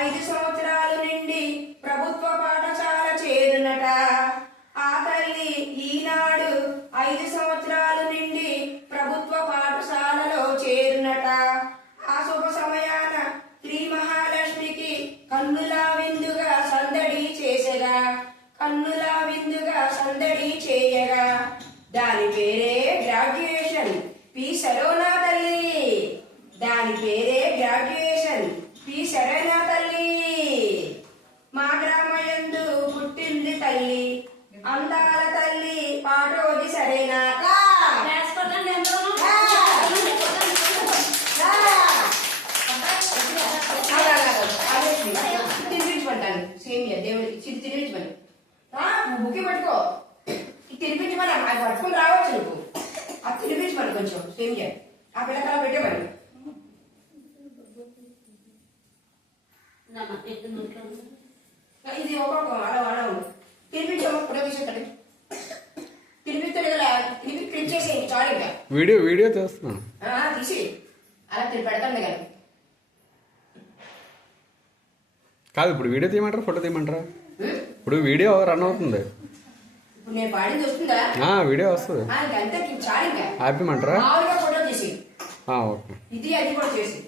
5 సంవత్సరాలు నిండి ప్రభుత్వ పాఠశాల చేరునట. ఆ తల్లి ఈనాడు 5 సంవత్సరాలు నిండి ప్రభుత్వ పాఠశాలలో చేరునట. ఆ శుభ సమయాన శ్రీ మహాలక్ష్మికి కన్నులా విందుగా సందడి చేసగా, కన్నులా విందుగా సందడి చేయగా, దాని పేరే గ్రాడ్యుయేషన్. పి సరోనా తల్లి, దాని పేరే గ్రాడ్యుయేషన్. పి సరోనా తల్లి. మా గ్రామయందు పుట్టింది తల్లి, అందాల తల్లి పాటోది సరేనా. తినిపించమంటాను సేమియా దేవుడికి తినిపించమని. బుక్కి పట్టుకో, తినిపించమని. అది పట్టుకుని రావచ్చు నువ్వు. అది తినిపించమని కొంచెం సేమియా ఆ పిల్లకాల పెట్టేమని. ఇది ఒక అలా తినిపించమని ఫోటో తీసేస్తాడు. తినిపిస్తాడు కదా, తినిపి క్లిక్ చేసేయండి చాలు. ఇంకా వీడియో చేస్తున్నాను తీసి అలా పెడతాను కదా. కాదు, ఇప్పుడు వీడియో తీయమంటారా ఫోటో తీయమంటారా? ఇప్పుడు వీడియో రన్ అవుతుంది. ఇప్పుడు నేను పాడింది వస్తుందా? వీడియో వస్తుంది. అంతే చాలు. ఇంకా ఆపేయమంటారా? ఫోటో తీసి ఓకే. ఇది అది కూడా చేసి